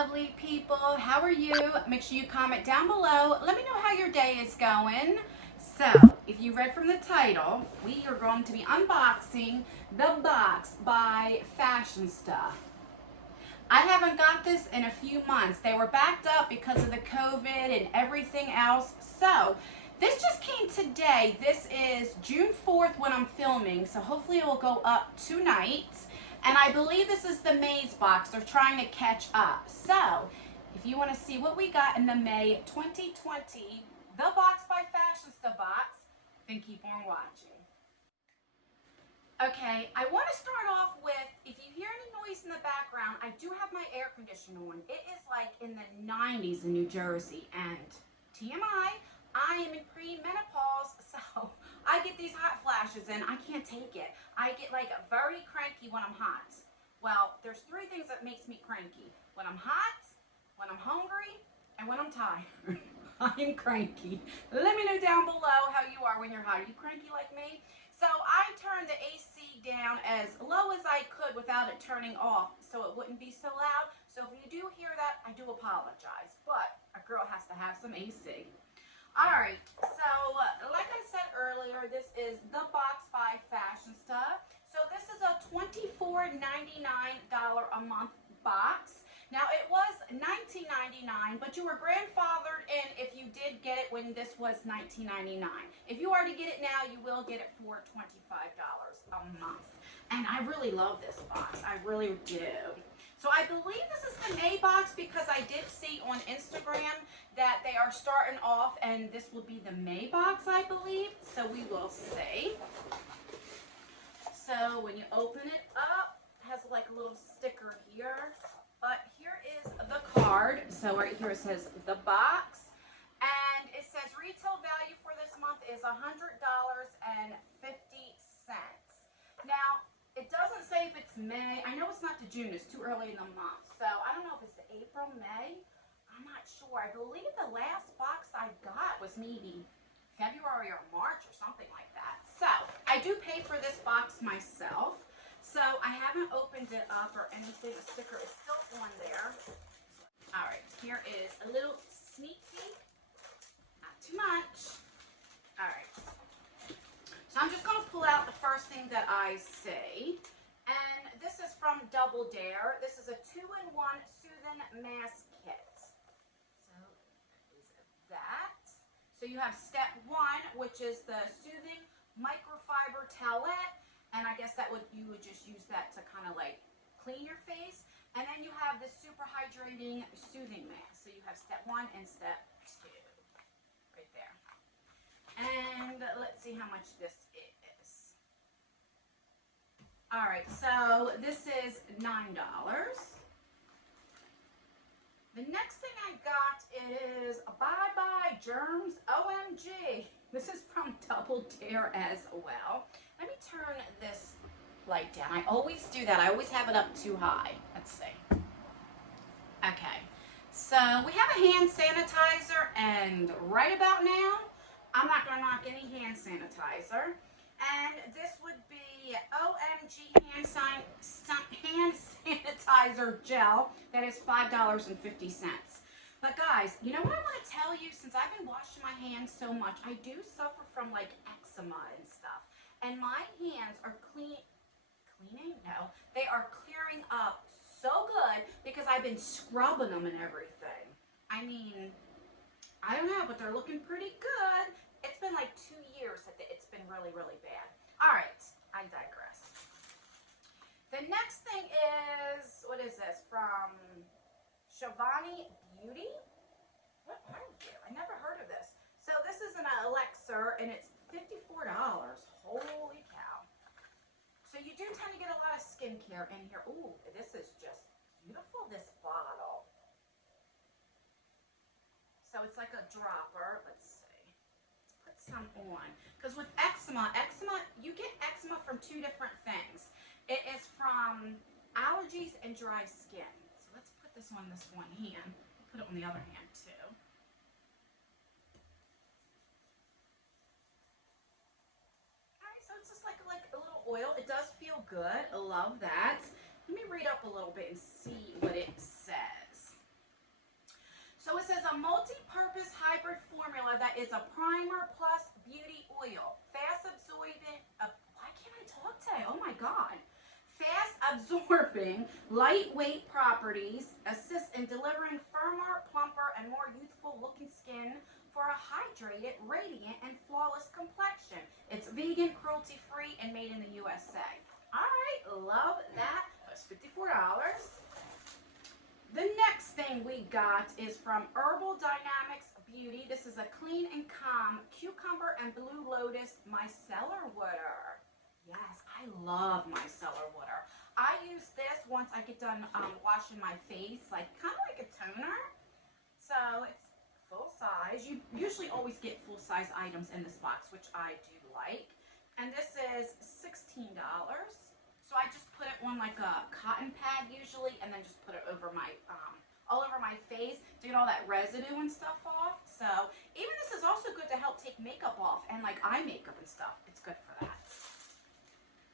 lovely people. How are you? Make sure you comment down below. Let me know how your day is going. So, if you read from the title, we are going to be unboxing the box by FASHIONSTA. I haven't got this in a few months. They were backed up because of the COVID and everything else. So, this just came today. This is June 4th when I'm filming, so hopefully it will go up tonight. And I believe this is the May's box. They're trying to catch up. So, if you want to see what we got in the May 2020, the box by FASHIONSTA box, then keep on watching. Okay, I want to start off with, if you hear any noise in the background, I do have my air conditioner on. It is like in the 90s in New Jersey, and TMI, I am in pre-menopause, so I get these hot flashes and I can't take it. I get like very cranky when I'm hot. Well, there's three things that makes me cranky. When I'm hot, when I'm hungry, and when I'm tired. I'm cranky. Let me know down below how you are when you're hot. Are you cranky like me? So I turned the AC down as low as I could without it turning off so it wouldn't be so loud. So if you do hear that, I do apologize. But a girl has to have some AC. Alright, so like I said earlier, this is the box by FASHIONSTA. So this is a $24.99 a month box. Now it was $19.99, but you were grandfathered in if you did get it when this was $19.99. If you already get it now, you will get it for $25 a month. And I really love this box. I really do. So I believe this is the May box because I did see on Instagram that they are starting off, and this will be the May box, I believe. So we will see. So when you open it up, it has like a little sticker here. But here is the card. So right here it says the box. And it says retail value for this month is $100.50. Now, it doesn't say if it's May. I know it's not to June. It's too early in the month. So I don't know if it's the April, May. I'm not sure. I believe the last box I got was maybe February or March or something like that. So I do pay for this box myself. So I haven't opened it up or anything. The sticker is still on there. All right, here is a little sneak peek. Not too much. All right. So I'm just going to pull out the first thing that I see. And this is from Double Dare. This is a 2-in-1 Soothing Mask Kit. So that is that. So you have step 1, which is the Soothing Microfiber Towelette. And I guess you would just use that to kind of like clean your face. And then you have the Super Hydrating Soothing Mask. So you have step 1 and step 2. Right there. And let's see how much this is. All right, so this is $9. The next thing I got is Bye Germs. OMG. This is from Double Dare as well. Let me turn this light down. I always do that. I always have it up too high. Let's see. Okay. So we have a hand sanitizer, and right about now, I'm not going to knock any hand sanitizer. And this would be OMG hand sanitizer gel. That is $5.50. But guys, you know what I want to tell you? Since I've been washing my hands so much, I do suffer from like eczema and stuff. And my hands are cleaning? No. They are clearing up so good because I've been scrubbing them and everything. I mean, I don't know, but they're looking pretty good. It's been like 2 years that it's been really, really bad. All right, I digress. The next thing is, what is this? From Shivani Beauty? What are you? I never heard of this. So this is an elixir, and it's $54. Holy cow. So you do tend to get a lot of skincare in here. Ooh, this is just beautiful, this bottle. So it's like a dropper. Let's see. Let's put some on. Because with eczema, you get eczema from 2 different things. It is from allergies and dry skin. So let's put this on this one hand. Put it on the other hand too. Alright, so it's just like a little oil. It does good. I love that. Let me read up a little bit and see what it says. So it says a multi-purpose hybrid formula that is a primer plus beauty oil. Fast absorbing, why can't I talk today? Oh my God. Fast absorbing, lightweight properties assist in delivering firmer, plumper, and more youthful looking skin for a hydrated, radiant, and flawless complexion. It's vegan, cruelty-free, and made in the USA. All right, love that. That's $54. The next thing we got is from Herbal Dynamics Beauty. This is a clean and calm cucumber and blue lotus micellar water. Yes, I love micellar water. I use this once I get done washing my face, like kind of like a toner. So it's full size. You usually always get full size items in this box, which I do like. And this is $16. So I just put it on like a cotton pad usually, and then just put it over my, all over my face to get all that residue and stuff off. So even this is also good to help take makeup off and like eye makeup and stuff. It's good for that.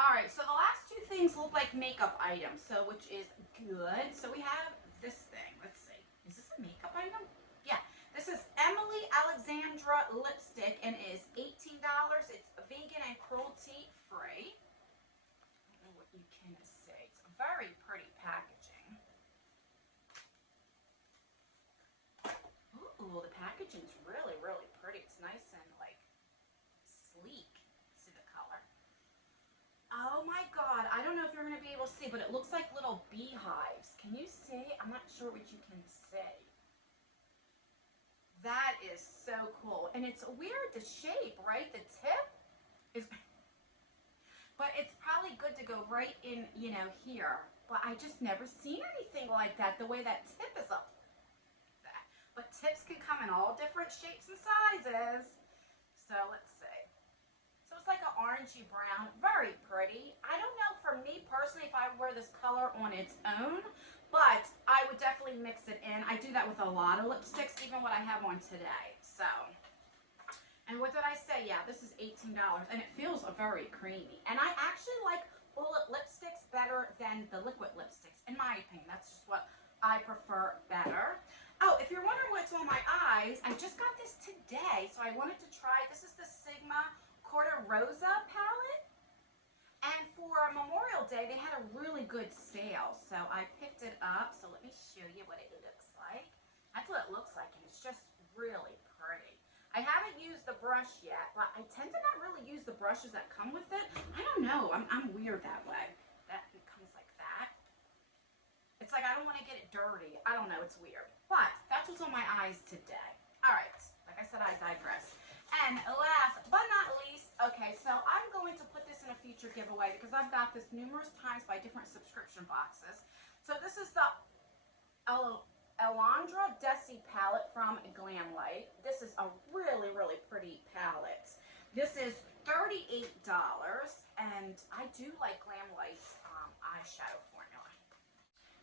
All right, so the last two things look like makeup items, so which is good. So we have this thing. Let's see. Is this a makeup item? Yeah. This is Alexandra lipstick and is $18. It's vegan and cruelty free. I don't know what you can see. It's a very pretty packaging. Ooh, the packaging's really, really pretty. It's nice and like sleek. See the color. Oh my God, I don't know if you're going to be able to see, but it looks like little beehives. Can you see? I'm not sure what you can see. That is so cool. And it's weird, the shape, right? The tip is, but it's probably good to go right in, you know, here. But I just never seen anything like that, the way that tip is up. But tips can come in all different shapes and sizes. So let's see. So it's like an orangey brown, very pretty. I don't know for me personally if I wear this color on its own, but I would definitely mix it in. I do that with a lot of lipsticks, even what I have on today. So, and what did I say? Yeah, this is $18 and it feels very creamy. And I actually like bullet lipsticks better than the liquid lipsticks, in my opinion. That's just what I prefer better. Oh, if you're wondering what's on my eyes, I just got this today, so I wanted to try. This is the Sigma Quarter Rosa palette, and for Memorial Day they had a really good sale, so I picked it up. So let me show you what it looks like. That's what it looks like, and it's just really pretty. I haven't used the brush yet, but I tend to not really use the brushes that come with it. I don't know, I'm weird that way. That it comes like that. It's like I don't want to get it dirty. I don't know, it's weird, but that's what's on my eyes today. All right, like I said, I digress. And last but not least, okay, so I'm going to put this in a future giveaway because I've got this numerous times by different subscription boxes. So this is the Alondra Desi palette from Glamlight. This is a really, really pretty palette. This is $38, and I do like Glamlight's eyeshadow formula.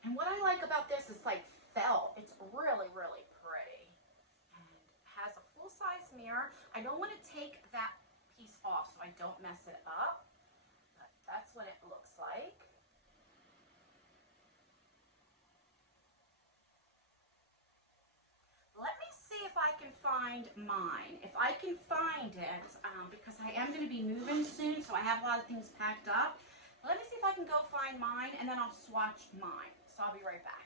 And what I like about this is like felt. It's really, really pretty. Has a full-size mirror. I don't want to take that piece off so I don't mess it up, but that's what it looks like. Let me see if I can find mine. If I can find it, because I am going to be moving soon, so I have a lot of things packed up. Let me see if I can go find mine, and then I'll swatch mine. So I'll be right back.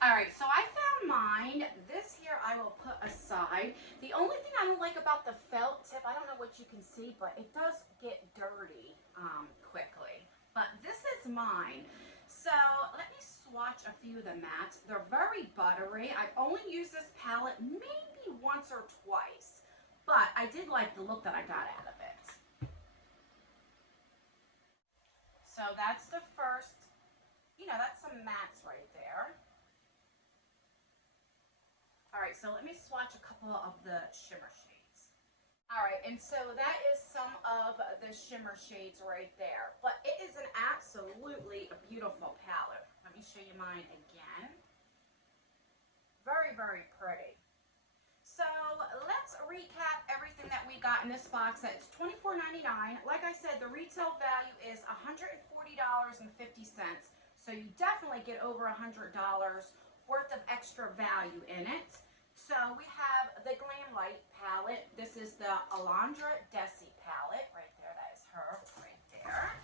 Alright, so I found mine. This here I will put aside. The only thing I don't like about the felt tip, I don't know what you can see, but it does get dirty quickly. But this is mine. So let me swatch a few of the mattes. They're very buttery. I've only used this palette maybe once or twice, but I did like the look that I got out of it. So that's the first, you know, that's some mattes right there. Alright, so let me swatch a couple of the shimmer shades. Alright, and so that is some of the shimmer shades right there. But it is an absolutely beautiful palette. Let me show you mine again. Very, very pretty. So let's recap everything that we got in this box. It's $24.99. Like I said, the retail value is $140.50. So you definitely get over $100 worth of extra value in it. So we have the Glamlight palette. This is the Alondra Desi palette. Right there, that is her right there.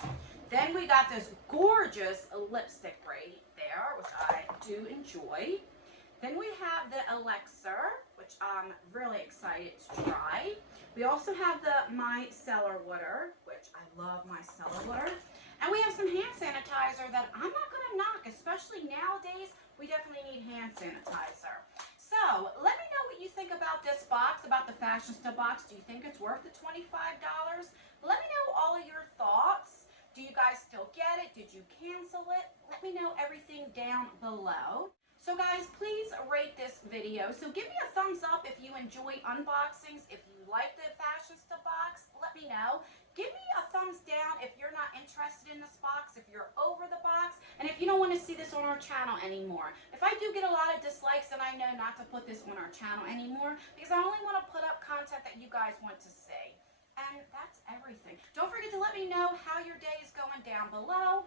Then we got this gorgeous lipstick right there, which I do enjoy. Then we have the Elixir, which I'm really excited to try. We also have the Micellar Water, which I love Micellar Water. And we have some hand sanitizer that I'm not going to knock, especially nowadays. We definitely need hand sanitizer. So, let me know what you think about this box, about the Fashionista box. Do you think it's worth the $25? Let me know all of your thoughts. Do you guys still get it? Did you cancel it? Let me know everything down below. So guys, please rate this video. So give me a thumbs up if you enjoy unboxings. If you like the Fashionista box, let me know. Give me a thumbs down if you're not interested in this box, if you're over the box, and if you don't want to see this on our channel anymore. If I do get a lot of dislikes, then I know not to put this on our channel anymore, because I only want to put up content that you guys want to see. And that's everything. Don't forget to let me know how your day is going down below.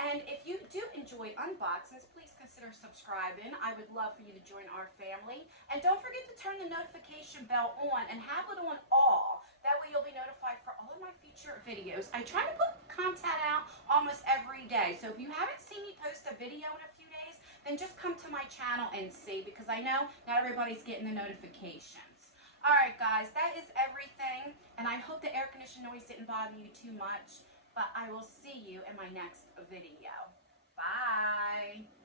And if you do enjoy unboxings, please consider subscribing. I would love for you to join our family. And don't forget to turn the notification bell on and have it on all. That way you'll be notified for all of my future videos. I try to put content out almost every day. So if you haven't seen me post a video in a few days, then just come to my channel and see, because I know not everybody's getting the notifications. Alright guys, that is everything. And I hope the air conditioning noise didn't bother you too much. But I will see you in my next video. Bye.